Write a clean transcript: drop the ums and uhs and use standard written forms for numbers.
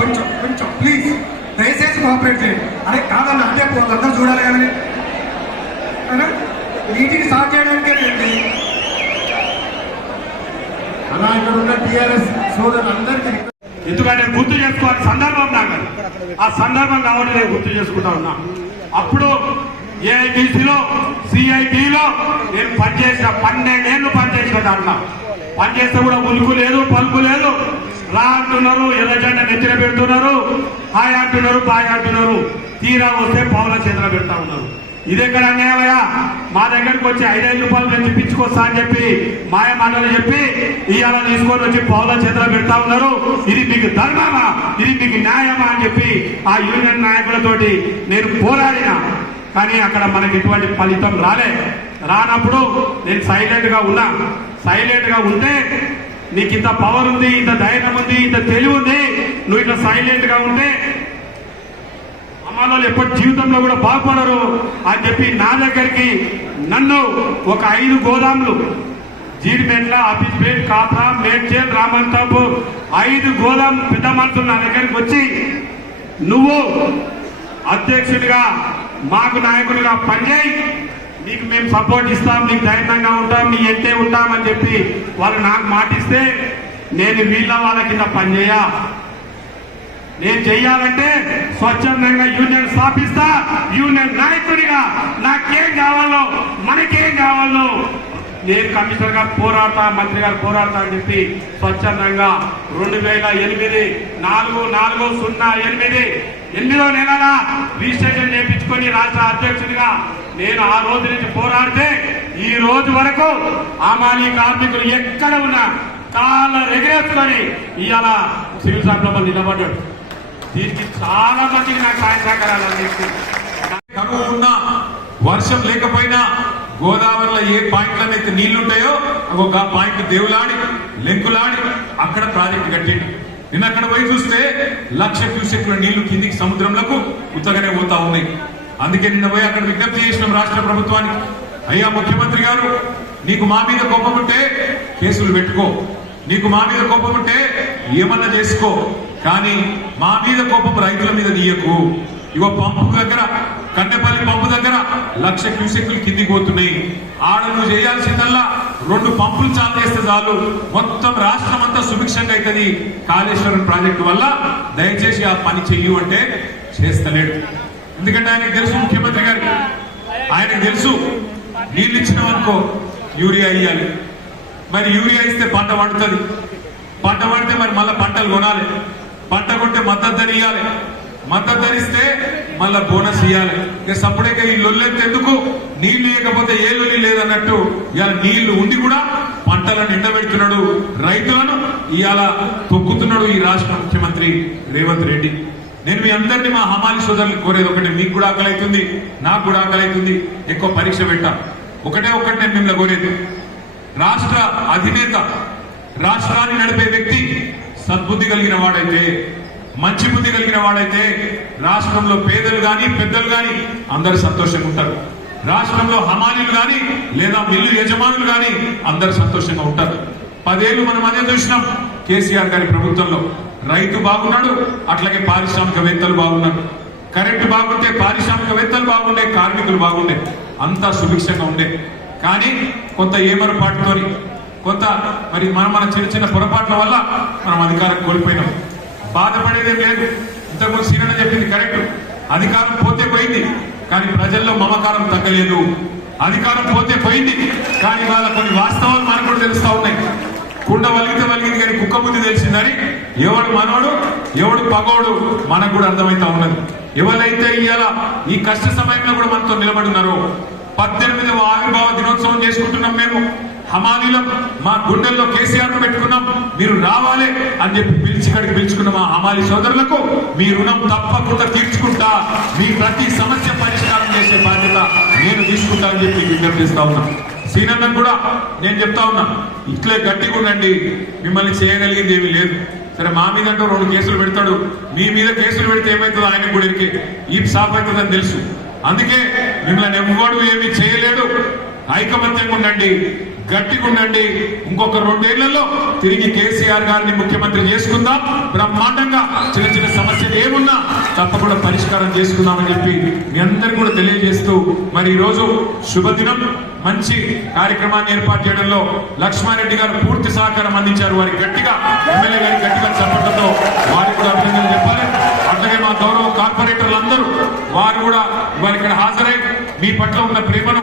కొంచెం కొంచెం ప్లీజ్ దయచేసి కోఆపరేట్ చేయండి. అదే కాదన్న అంటే వాళ్ళందరూ చూడాలి కానీ మీటింగ్ స్టార్ట్ చేయడానికే రండి. అలా ఇక్కడ ఉన్న టీఆర్ఎస్ సోదరులందరికీ ఎందుకంటే గుర్తు చేసుకోవాలి సందర్భం నాకు ఆ సందర్భం కాబట్టి నేను గుర్తు చేసుకుంటా ఉన్నా. అప్పుడు ఏఐటీసీలో సిఐటిలో నేను పనిచేసిన 12 ఏళ్ళు పనిచేసిన దాంట్లో పనిచేస్తే కూడా ఉలుకు లేదు పలుకు లేదు. రా అంటున్నారు, ఎర్రజెండా నెత్తిన పెడుతున్నారు, హాయ్ అంటున్నారు, బాయ్ అంటున్నారు. తీరా వస్తే పావుల చేతులు పెడతా ఉన్నారు. ఇదెక్కడ అన్యాయమయ్యా? మా దగ్గరకు వచ్చి 5 రూపాయలు నేను తిప్పించుకొస్తా అని చెప్పి మాయ మాటలు చెప్పి ఇవాళ తీసుకొని వచ్చి పావుల చేతులు పెడతా ఉన్నారు. ఇది మీకు ధర్మమా, ఇది మీకు న్యాయమా అని చెప్పి ఆ యూనియన్ నాయకులతోటి నేను పోరాడినా. కానీ అక్కడ మనకి ఎటువంటి ఫలితం రానప్పుడు నేను సైలెంట్ గా ఉన్నా. సైలెంట్ గా ఉంటే నీకు ఇంత పవర్ ఉంది, ఇంత ధైర్యం ఉంది, ఇంత తెలివి ఉంది, నువ్వు ఇట్లా సైలెంట్ గా ఉంటే అమ్మాయిలు ఎప్పటి జీవితంలో కూడా బాగుపడరు అని చెప్పి నా దగ్గరికి నన్ను ఒక 5 గోదాములు జీడిమెట్ల, అఫీస్పేట్, కాప్రా, మేడ్చేల్, రామంతాపూర్ 5 గోదాం పెద్ద మనుషులు నా దగ్గరికి వచ్చి నువ్వు అధ్యక్షుడిగా మాకు నాయకులుగా పనిచేయి, నీకు మేము సపోర్ట్ ఇస్తాం, నీకు ధైర్యంగా ఉంటాం, నీ ఎంతే ఉంటామని చెప్పి వాళ్ళు నాకు మాటిస్తే నేను వాళ్ళ కింద పనిచేయ. నేను చెయ్యాలంటే స్వచ్ఛందంగా యూనియన్ స్థాపిస్తా. యూనియన్ నాయకుడిగా నాకేం కావాలో, మనకేం కావాలో నేను కమిషనర్ గారు పోరాడతా, మంత్రి గారు పోరాడతా అని చెప్పి స్వచ్ఛందంగా 2008 8వ నెలల రిజిస్ట్రేషన్ చేయించుకొని రాష్ట్ర అధ్యక్షుడిగా నేను ఆ రోజు నుంచి పోరాడితే ఈ రోజు వరకు అమాలి కార్మికులు ఎక్కడ ఉన్నా కాళ్ళ ఎగరేసుకొని ఇవాళ సివిల్ సభలో నిలబడ్డాడు. దీనికి చాలా మందికి నాకు సాయం సహకారాలు అందిస్తుంది. కరువు ఉన్నా వర్షం లేకపోయినా గోదావరిలో ఏ పాయింట్లనైతే నీళ్లుంటాయో ఒక పాయింట్ దేవులాడి లెంకులాడి అక్కడ ప్రాజెక్టు కట్టిండు. నిన్న అక్కడ పోయి చూస్తే 1,00,000 క్యూసెక్ల నీళ్లు కిందికి సముద్రంలోకి ఉత్తగానే పోతా ఉన్నాయి. అందుకే నిన్న పోయి అక్కడ విజ్ఞప్తి చేసినాం రాష్ట్ర ప్రభుత్వానికి, అయ్యా ముఖ్యమంత్రి గారు, నీకు మా మీద కోపం ఉంటే కేసులు పెట్టుకో, నీకు మా మీద కోపం ఉంటే ఏమన్నా చేసుకో, కానీ మా మీద కోపం రైతుల మీద నీయకు. ఇగో పంపు దగ్గర, కన్నెపల్లి పంపు దగ్గర 1,00,000 క్యూసెక్లు కిందికి పోతున్నాయి. ఆడ నువ్వు చేయాల్సిందల్లా 2 పంపులు చాలు చేస్తే చాలు, మొత్తం రాష్ట్రం అంతా సుభిక్షంగా అవుతుంది కాళేశ్వరం ప్రాజెక్టు వల్ల. దయచేసి ఆ పని చెయ్యు అంటే చేస్తలేడు. ఎందుకంటే ఆయనకు తెలుసు, ముఖ్యమంత్రి గారికి ఆయనకు తెలుసు, నీళ్ళు ఇచ్చినామనుకో యూరియా ఇయ్యాలి, మరి యూరియా ఇస్తే పంట పండుతుంది, పంట పండితే మరి మళ్ళీ పంటలు కొనాలి, పంట కొంటే మద్దతు ధర ఇవ్వాలి, మద్దతు ధరిస్తే మళ్ళా బోనస్ ఇవ్వాలి. ఇక సప్పుడేక ఈ లొల్లెంత ఎందుకు, నీళ్లు లేకపోతే ఏ లొల్లి లేదన్నట్టు ఇవాళ నీళ్లు ఉండి కూడా పంటలను ఎండబెడుతున్నాడు, రైతులను ఇవాళ తొక్కుతున్నాడు ఈ రాష్ట్ర ముఖ్యమంత్రి రేవంత్ రెడ్డి. నేను మీ అందరినీ, మా హమాలి సోదరులకు కోరేది ఒకటి, మీకు కూడా ఆకలి అవుతుంది, నాకు కూడా ఆకలి అవుతుంది, ఎక్కువ పరీక్ష పెట్టా. ఒకటే నేను మిమ్మల్ని కోరేది, రాష్ట్ర అధినేత, రాష్ట్రాన్ని నడిపే వ్యక్తి సద్బుద్ధి కలిగిన వాడైతే, మంచి బుద్ధి కలిగిన వాడైతే రాష్ట్రంలో పేదలు గాని పెద్దలు గాని అందరూ సంతోషంగా ఉంటారు. రాష్ట్రంలో హమాలీలు గాని లేదా మిల్లు యజమానులు గాని అందరూ సంతోషంగా ఉంటారు. 10 ఏళ్లు మనం అదే చూసినాం కేసీఆర్ గారి ప్రభుత్వంలో. రైతు బాగున్నాడు, అట్లాగే పారిశ్రామికవేత్తలు బాగున్నారు. కరెంటు బాగుంటే పారిశ్రామికవేత్తలు బాగుండే, కార్మికులు బాగుండే, అంతా సుభిక్షంగా ఉండే. కానీ కొంత ఏమరపాటుతోని, కొంత మరి మన చిన్న పొరపాట్ల వల్ల మనం అధికారం కోల్పోయినాం. బాధపడేదే లేదు. ఇంతకుముందు సీనన్న చెప్పింది కరెక్ట్, అధికారం పోతే పోయింది కానీ ప్రజల్లో మమకారం తగ్గలేదు. అధికారం పోతే పోయింది కానీ వాళ్ళ కొన్ని వాస్తవాలు మనకు కూడా తెలుస్తా ఉన్నాయి. కుండ వలిగింది కానీ కుక్క బుద్ధి తెలిసిందని, ఎవడు మనోడు ఎవడు పగోడు మనకు కూడా అర్థమైతా ఉన్నది. ఎవరైతే ఇవాళ ఈ కష్ట సమయంలో కూడా మనతో నిలబడున్నారో, 18వ ఆవిర్భావ దినోత్సవం చేసుకుంటున్నాం మేము. హమాలీలో మా గుండెల్లో కేసీఆర్ ను పెట్టుకున్నాం, మీరు రావాలి అని చెప్పి పిలుచుకున్న మా హమాలీ సోదరులకు మీ రుణం తప్పకుండా తీర్చుకుంటా, మీ ప్రతి సమస్య పరిష్కారం చేసే బాధ్యత నేను తీసుకుంటా అని చెప్పి విజ్ఞప్తి చేస్తా ఉన్నా. సీనన్నకు కూడా నేను చెప్తా ఉన్నా, ఇట్లే గట్టిగా ఉండండి, మిమ్మల్ని చేయగలిగింది ఏమీ లేదు. సరే మా మీద అంటూ 2 కేసులు పెడతాడు, మీ మీద కేసులు పెడితే ఏమవుతుందో ఆయనకు కూడా ఇరికి ఈ సాఫ్ అవుతుందని తెలుసు. అందుకే మిమ్మల్ని ఎవ్వడు ఏమీ చేయలేడు. ఐకమత్యంగా ఉండండి, గట్టిగా ఉండండి. ఇంకొక 2 ఏళ్లలో తిరిగి కేసీఆర్ గారిని ముఖ్యమంత్రి చేసుకుందాం. బ్రహ్మాండంగా చిన్న చిన్న సమస్యలు ఏమున్నా తప్పకుండా పరిష్కారం చేసుకుందామని చెప్పి మీ అందరికీ కూడా తెలియజేస్తూ మరి ఈ రోజు శుభదినం, మంచి కార్యక్రమాన్ని ఏర్పాటు చేయడంలో లక్ష్మారెడ్డి గారు పూర్తి సహకారం అందించారు. వారికి గట్టిగా ఎమ్మెల్యే గారి గట్టిగా చప్పట్లతో వారికి కూడా అభినందనలు చెప్పాలి. అట్లాగే మా గౌరవ కార్పొరేటర్లు అందరూ వారు కూడా వారి ఇక్కడ హాజరై మీ పట్ల ఉన్న ప్రేమను